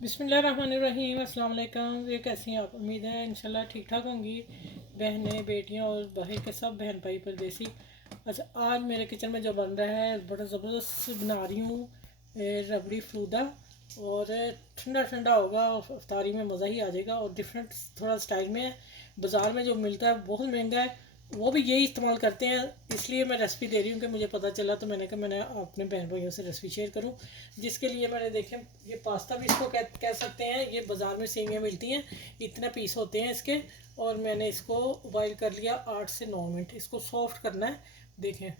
बिस्मिल्लाहिर्रहमानिर्रहीम अस्सलाम वालेकुम। ये कैसी हैं आप? उम्मीद है इंशाल्लाह ठीक ठाक होंगी। बहनें, बेटियां और बाहर के सब बहन भाई परदेसी। अच्छा, आज मेरे किचन में जो बन रहा है बड़ा ज़बरदस्त बना रही हूँ रबड़ी फलूदा। और ठंडा ठंडा होगा और अफ्तारी में मज़ा ही आ जाएगा और डिफरेंट थोड़ा स्टाइल में है। बाज़ार में जो मिलता है बहुत महंगा है, वो भी यही इस्तेमाल करते हैं। इसलिए मैं रेसिपी दे रही हूँ कि मुझे पता चला तो मैंने कहा मैंने अपने बहन भाइयों से रेसिपी शेयर करूँ। जिसके लिए मैंने देखे, ये पास्ता भी इसको कह सकते हैं। ये बाज़ार में सेवियाँ मिलती हैं, इतने पीस होते हैं इसके। और मैंने इसको बॉईल कर लिया 8 से 9 मिनट। इसको सॉफ्ट करना है। देखें,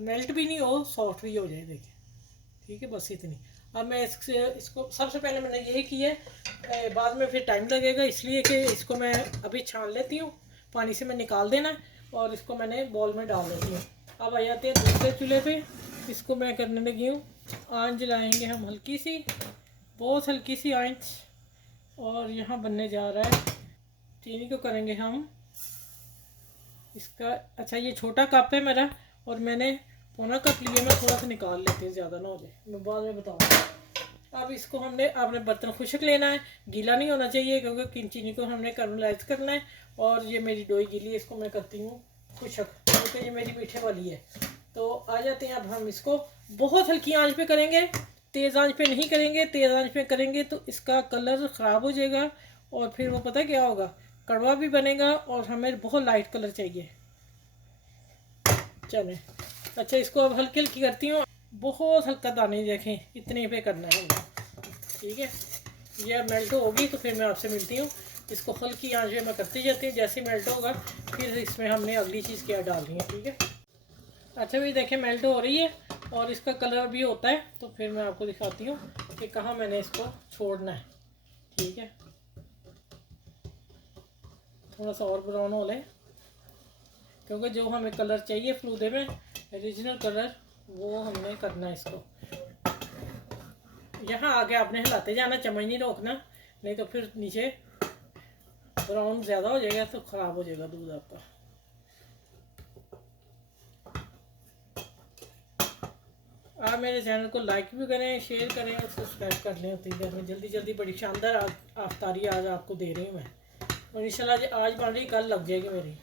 मेल्ट भी नहीं हो, सॉफ्ट भी हो जाए। देखें, ठीक है, बस इतनी। अब मैं इसको सबसे पहले मैंने यही किया है। बाद में फिर टाइम लगेगा, इसलिए कि इसको मैं अभी छान लेती हूँ, पानी से मैं निकाल देना है। और इसको मैंने बॉल में डाल देती हूँ। अब आ जाते हैं दूसरे चूल्हे पे। इसको मैं करने लगी हूँ, आंच जलाएंगे हम हल्की सी, बहुत हल्की सी आंच। और यहाँ बनने जा रहा है, चीनी को करेंगे हम इसका। अच्छा, ये छोटा कप है मेरा और मैंने पौना कप लिए। मैं थोड़ा सा निकाल लेती हूँ, ज़्यादा ना हो जाए, मैं बाद में बताऊँगा। अब इसको आपने बर्तन खुशक लेना है, गीला नहीं होना चाहिए, क्योंकि चीनी को हमने कैरमलाइज करना है। और ये मेरी डोई गीली है, इसको मैं करती हूँ खुशक, क्योंकि ये मेरी मीठे वाली है। तो आ जाते हैं अब हम इसको बहुत हल्की आंच पे करेंगे, तेज़ आंच पे नहीं करेंगे। तेज़ आंच पे करेंगे तो इसका कलर ख़राब हो जाएगा और फिर वो पता क्या होगा, कड़वा भी बनेगा। और हमें बहुत लाइट कलर चाहिए। चले, अच्छा, इसको अब हल्की हल्की करती हूँ, बहुत हल्का दाने, देखें इतने पे करना है हमें, ठीक है। ये मेल्ट होगी तो फिर मैं आपसे मिलती हूँ। इसको हल्की आंच पे मैं करती जाती हूँ, जैसे मेल्ट होगा फिर इसमें हमने अगली चीज़ क्या डालनी है, ठीक है। अच्छा भी देखें, मेल्ट हो रही है और इसका कलर भी होता है। तो फिर मैं आपको दिखाती हूँ कि कहाँ मैंने इसको छोड़ना है, ठीक है। थोड़ा सा और ब्राउन हो ले, क्योंकि जो हमें कलर चाहिए फलूदे में, ओरिजिनल कलर, वो हमने करना है इसको। यहाँ आगे आपने हिलाते जाना, चम्मच नहीं रोकना, नहीं तो फिर नीचे ब्राउन ज़्यादा हो जाएगा तो ख़राब हो जाएगा दूध आपका। आप मेरे चैनल को लाइक भी करें, शेयर करें और सब्सक्राइब कर लें। उतनी देर में जल्दी जल्दी बड़ी शानदार अफ्तारी आज आपको दे रही हूँ मैं। और इंशाल्लाह आज बन रही, कल लग जाएगी मेरी।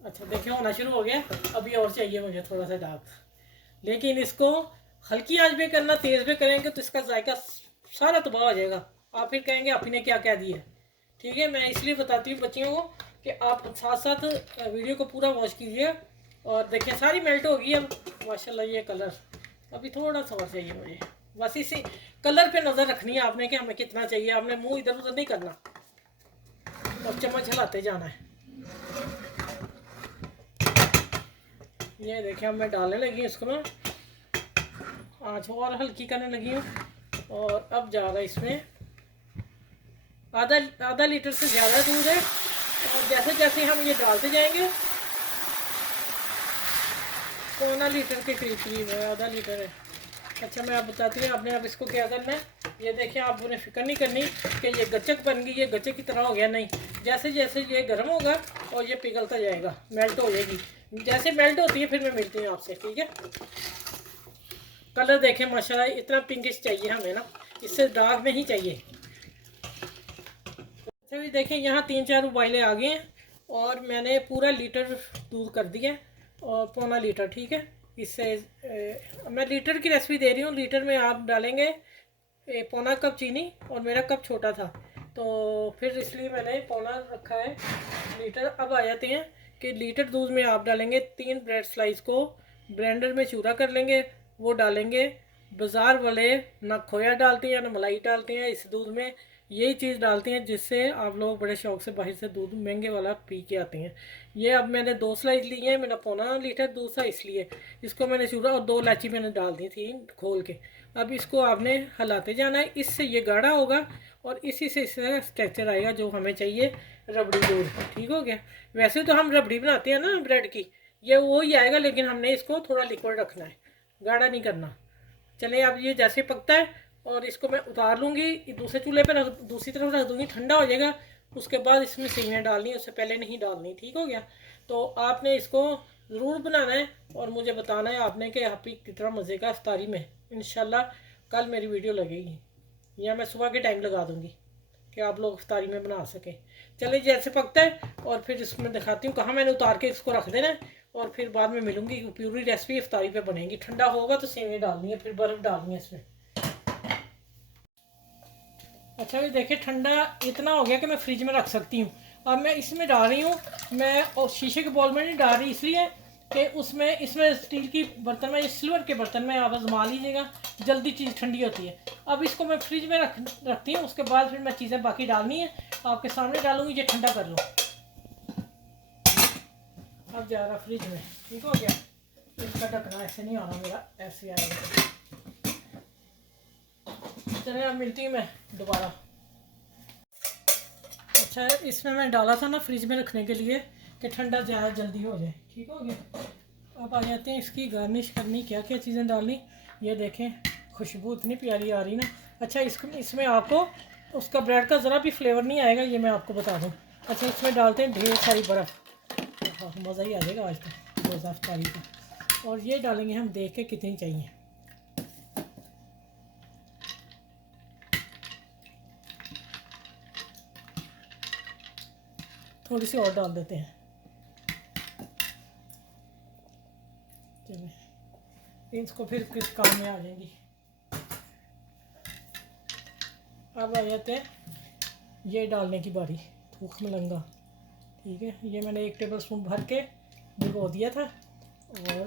अच्छा, देखिए होना शुरू हो गया। अभी और चाहिए मुझे थोड़ा सा डार्क, लेकिन इसको हल्की आंच पे करना। तेज़ पे करेंगे तो इसका जायका सारा तबाह हो जाएगा। आप फिर कहेंगे आपने क्या क्या दिया, ठीक है। मैं इसलिए बताती हूँ बच्चियों को कि आप साथ साथ वीडियो को पूरा वॉच कीजिए। और देखिए सारी मेल्ट होगी अब माशाल्लाह। ये कलर अभी थोड़ा सा और चाहिए मुझे, बस इसी कलर पे नज़र रखनी है आपने कि हमें कितना चाहिए। आपने मुंह इधर उधर नहीं करना और चम्मच हिलाते जाना है। ये देखिए, अब मैं डालने लगी इसको, मैं आँच और हल्की करने लगी हूँ। और अब जा रहा है इसमें आधा आधा लीटर से ज़्यादा दूध है। और जैसे जैसे हम ये डालते जाएंगे, 1.25 लीटर के करीब करीब है, आधा लीटर है। अच्छा, मैं आप बताती हूँ आपने अब इसको क्या करना है। ये देखिए, आप उन्हें फिक्र नहीं करनी कि ये गचक बन गई, ये गचक की तरह हो गया, नहीं। जैसे जैसे ये गर्म होगा और ये पिघलता जाएगा, मेल्ट हो जाएगी। जैसे मेल्ट होती है फिर मैं मिलती हूँ आपसे, ठीक है। कलर देखें माशाल्लाह, इतना पिंकिश चाहिए हमें ना, इससे डार्क नहीं चाहिए। अच्छा भी देखें, यहाँ 3-4 उबाइले आ गए हैं और मैंने पूरा लीटर दूध कर दिया और 1.25 लीटर, ठीक है। इससे मैं लीटर की रेसिपी दे रही हूँ। लीटर में आप डालेंगे 1.25 कप चीनी, और मेरा कप छोटा था तो फिर इसलिए मैंने पौना रखा है लीटर। अब आ जाते हैं कि लीटर दूध में आप डालेंगे 3 ब्रेड स्लाइस को ब्लेंडर में चूरा कर लेंगे, वो डालेंगे। बाज़ार वाले ना खोया डालते हैं ना मलाई डालते हैं इस दूध में, यही चीज़ डालते हैं जिससे आप लोग बड़े शौक से बाहर से दूध महंगे वाला पी के आते हैं। ये अब मैंने 2 स्लाइस ली हैं, मेरा 1.25 लीटर दूध था इसलिए इसको मैंने चूरा, और 2 इलायची मैंने डाल दी थी खोल के। अब इसको आपने हिलाते जाना है, इससे ये गाढ़ा होगा और इसी से इसका स्ट्रक्चर आएगा जो हमें चाहिए रबड़ी दूध, ठीक हो गया। वैसे तो हम रबड़ी बनाते हैं ना ब्रेड की, ये वो ही आएगा, लेकिन हमने इसको थोड़ा लिक्विड रखना है, गाढ़ा नहीं करना। चले, अब ये जैसे पकता है और इसको मैं उतार लूँगी, दूसरे चूल्हे पर दूसरी तरफ रख दूँगी, ठंडा हो जाएगा। उसके बाद इसमें सेवइयाँ डालनी है, उससे पहले नहीं डालनी, ठीक हो गया। तो आपने इसको ज़रूर बनाना है और मुझे बताना है आपने कि आप ही कितना मज़े का इफ्तारी में। इंशाल्लाह कल मेरी वीडियो लगेगी। या मैं सुबह के टाइम लगा दूँगी कि आप लोग इफ्तारी में बना सकें। चलिए जैसे पकता है और फिर इसमें दिखाती हूँ कहाँ मैंने उतार के इसको रख देना है, और फिर बाद में मिलूंगी। पूरी रेसिपी इफ्तारी पे बनेगी। ठंडा होगा तो सेवइयाँ डालनी है, फिर बर्फ़ डालनी है इसमें। अच्छा ये देखिए ठंडा इतना हो गया कि मैं फ्रिज में रख सकती हूँ। अब मैं इसमें डाल रही हूँ, मैं और शीशे के बॉल में नहीं डाल रही इसलिए कि उसमें इसमें स्टील की बर्तन में या सिल्वर के बर्तन में आप आजमा लीजिएगा, जल्दी चीज़ ठंडी होती है। अब इसको मैं फ्रिज में रखती हूँ, उसके बाद फिर मैं चीज़ें बाकी डालनी है आपके सामने डालूंगी। ये ठंडा कर लो। अब जा रहा फ्रिज में, ठीक हो गया। इसका ढकना ऐसे नहीं आना मेरा, ऐसे आएगा। चलिए अब मिलती हूँ मैं दोबारा। अच्छा इसमें मैं डाला था ना फ्रिज में रखने के लिए कि ठंडा ज़्यादा जल्दी हो जाए, ठीक हो गया। अब आ जाते हैं इसकी गार्निश करनी, क्या क्या चीज़ें डालनी। ये देखें खुशबू इतनी प्यारी आ रही ना। अच्छा इसमें आपको उसका ब्रेड का ज़रा भी फ्लेवर नहीं आएगा, ये मैं आपको बता दूँ। अच्छा इसमें डालते हैं ढेर सारी बर्फ़। हाँ मज़ा ही आ जाएगा आज तो रोज़ा इफ्तारी का। और ये डालेंगे हम, देख के कितनी चाहिए। थोड़ी सी और डाल देते हैं। चलिए इसको फिर किस काम में आ जाएंगी। अब आ जाते हैं ये डालने की बारी, थूक मलंगा। ठीक है ये मैंने 1 टेबल स्पून भर के भिगो दिया था। और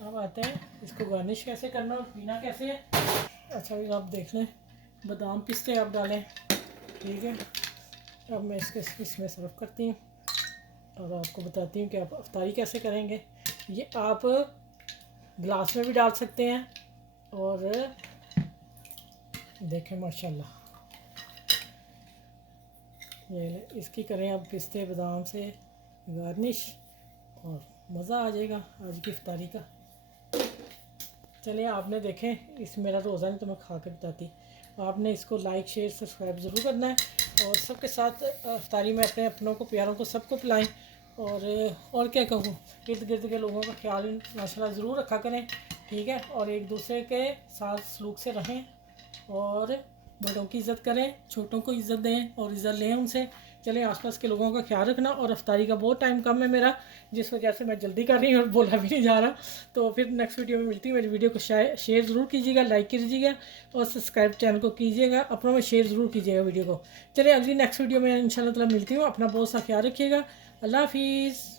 अब आते हैं इसको गार्निश कैसे करना और पीना कैसे है। अच्छा भी आप देख लें, बादाम पिस्ते आप डालें, ठीक है। अब मैं इसमें सर्व करती हूँ और आपको बताती हूँ कि आप इफ्तारी कैसे करेंगे। ये आप गिलास में भी डाल सकते हैं। और देखें माशाल्लाह, ये इसकी करें आप पिस्ते बादाम से गार्निश और मज़ा आ जाएगा आज की इफ्तारी का। चलिए आपने देखें इस मेरा रोज़ा नहीं तो मैं खा के बताती। आपने इसको लाइक शेयर सब्सक्राइब ज़रूर करना है और सबके साथ इफ्तारी में अपने अपनों को प्यारों को सबको पिलाएं। और क्या कहूँ, इर्द गिर्द के लोगों का ख्याल माशाल्लाह ज़रूर रखा करें, ठीक है। और एक दूसरे के साथ सलूक से रहें और बड़ों की इज़्ज़त करें, छोटों को इज़्ज़त दें और इज़्ज़त लें उनसे। चलें आसपास के लोगों का ख्याल रखना। और इफ्तारी का बहुत टाइम कम है मेरा, जिस वजह से मैं जल्दी कर रही हूँ और बोला भी नहीं जा रहा। तो फिर नेक्स्ट वीडियो में मिलती हूँ। मेरी वीडियो को शेयर ज़रूर कीजिएगा, लाइक कीजिएगा और सब्सक्राइब चैनल को कीजिएगा, अपनों में शेयर ज़रूर कीजिएगा वीडियो को। चलिए अगली नेक्स्ट वीडियो में इंशाल्लाह ताला मिलती हूँ। अपना बहुत सा ख्याल रखिएगा। अल्लाह हाफिज़।